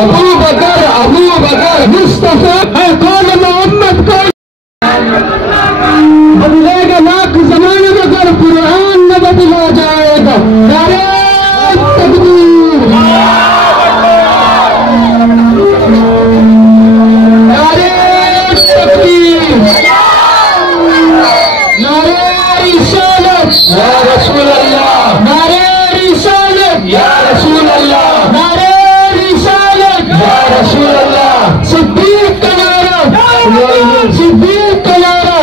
अबू बकर मुस्तफा है कौन मोहम्मद कौन बदलेगा लाख जमाने मगर कुरान न बदला जाएगा। नारे तकबीर नारे तकबीर नारे रिसालत या रसूल अल्लाह नारे रिसालत या रसूल अल्लाह नारे रिसालत या रसूल अल्लाह सिद्दीक का नारा सिद्दीक का नारा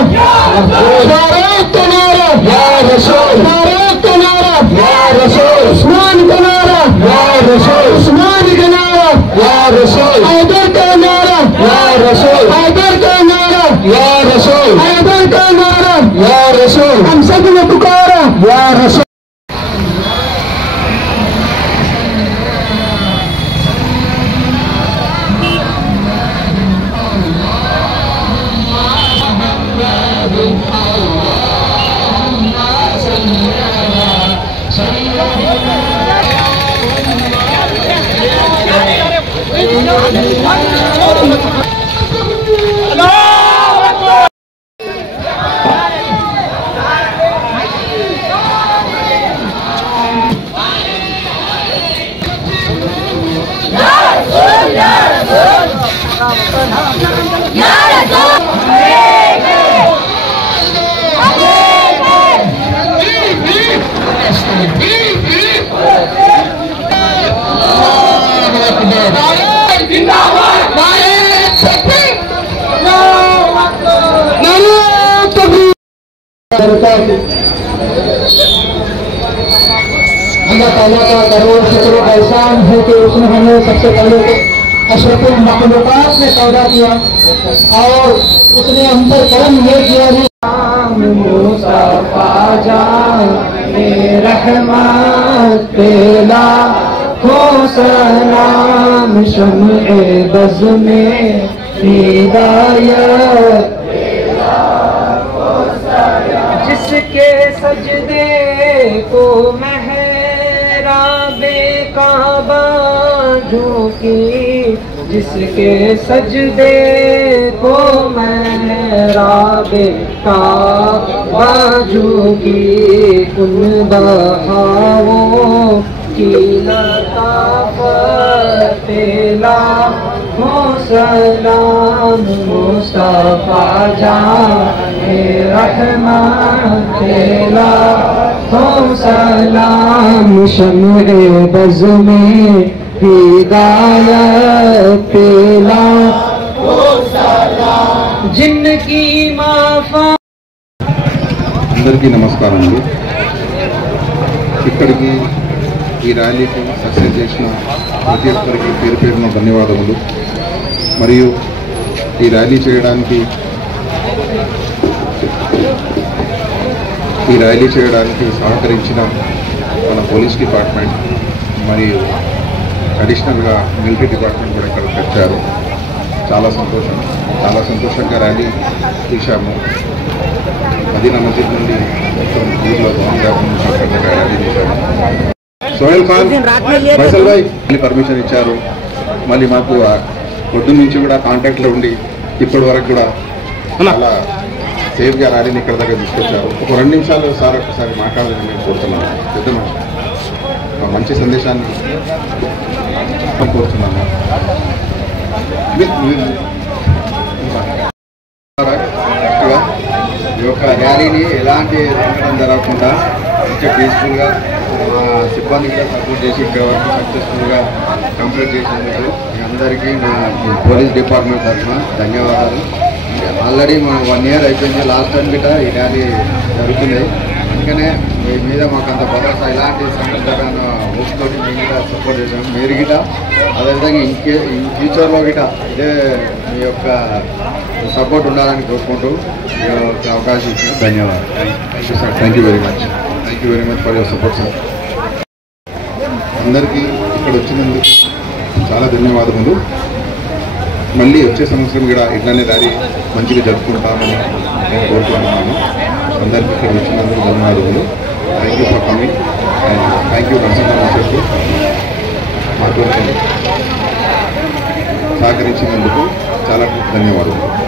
फारूक का नारा या रसूल फारूक का नारा या रसूल उस्मान का नारा या रसूल उस्मान का नारा या रसूल हैदर का नारा या रसूल हैदर का नारा या रसूल हैदर का नारा या रसूल हम सब ने पुकारा या रसूल। अल्लाह ताला का करोड़ शुक्र एहसान है कि उसने हमें सबसे पहले तो अशरफुल मखलूकात में पैदा किया और उसने हम पर करम ये किया है मुस्तफा जाने रहमत पेला खो सलाम शम्ए बज़ में हिदायत जिसके सजदे को महराबे काबा झुकी जिसके सजदे को महराबे काबा झुकी उन बहावों की लताफत पेला हो सलाम मुस्तफा जाने रहमत पेला हो सलाम शम्ए बज़ में हिदायत पेला हो सलाम जिनकी माफा। అందరికీ నమస్కారం అండి। ఇక్కడికి ఈ ర్యాలీకి సక్సెస్ చేసిన ప్రతి ఒక్కరికి పేరు పేరున ధన్యవాదములు। మరియు ఈ ర్యాలీ చేయడానికి సహకరించిన మన పోలీస్ డిపార్ట్మెంట్ మరియు అడిషనల్గా మిలిటరీ డిపార్ట్మెంట్ కూడా ఇక్కడికి వచ్చారు। చాలా సంతోషంగా ర్యాలీ తీశాము। మదీనా మస్జిద్ నుండి మొత్తం ఊళ్ళో బాగుండగా ర్యాలీ తీశాము। సోహెల్ ఖాన్ ఫైసల్ భాయ్ పర్మిషన్ ఇచ్చారు। మళ్ళీ మాకు పొద్దున్న నుంచి కూడా కాంటాక్ట్లో ఉండి ఇప్పటి వరకు కూడా చాలా సేఫ్గా ర్యాలీని ఇక్కడ దగ్గర తీసుకొచ్చారు। ఒక 2 నిమిషాలు సార్ ఒకసారి మాట్లాడాలని మేము కోరుతున్నాను। పెద్ద మంచి సందేశాన్ని కోరుతున్నాను। ఈ యొక్క ర్యాలీని ఎలాంటి సంఘటన జరగకుండా మంచిగా పీస్ఫుల్గా సిబ్బంది కూడా సపోర్ట్ చేసి ఇక్కడ వరకు సక్సెస్ఫుల్గా కంప్లీట్ చేసినందుకు మీ అందరికీ నా పోలీస్ డిపార్ట్మెంట్ తరఫున ధన్యవాదాలు। ఆల్రెడీ మనం 1 ఇయర్ అయిపోయింది, లాస్ట్ టైం గిట్ట ఈ ర్యాలీ జరుగుతుంది। అందుకనే మీ మీద మాకు అంత భరోసా ఇలాంటి సంఘటన ఊపుతోటి మీ మీద సపోర్ట్ చేసాము। మీరు గిట అదేవిధంగా ఇన్ ఫ్యూచర్లో గిట ఇదే మీ యొక్క సపోర్ట్ ఉండాలని కోరుకుంటూ అవకాశం ఇచ్చిన ధన్యవాదాలు। Thank you very much for your support sir. అందరికీ ఇక్కడ వచ్చినందుకు చాలా ధన్యవాదములు। మళ్ళీ వచ్చే సంవత్సరం కూడా ఇట్లానే ర్యాలీ మంచిగా జరుపుకుంటామని నేను కోరుకుంటున్నాను। అందరికీ ఇక్కడ వచ్చినందుకు ధన్యవాదములు। Thank you for coming and thank you Narasimha చెప్పు మాట్లాడుతుంది। ధన్యవాదాలు.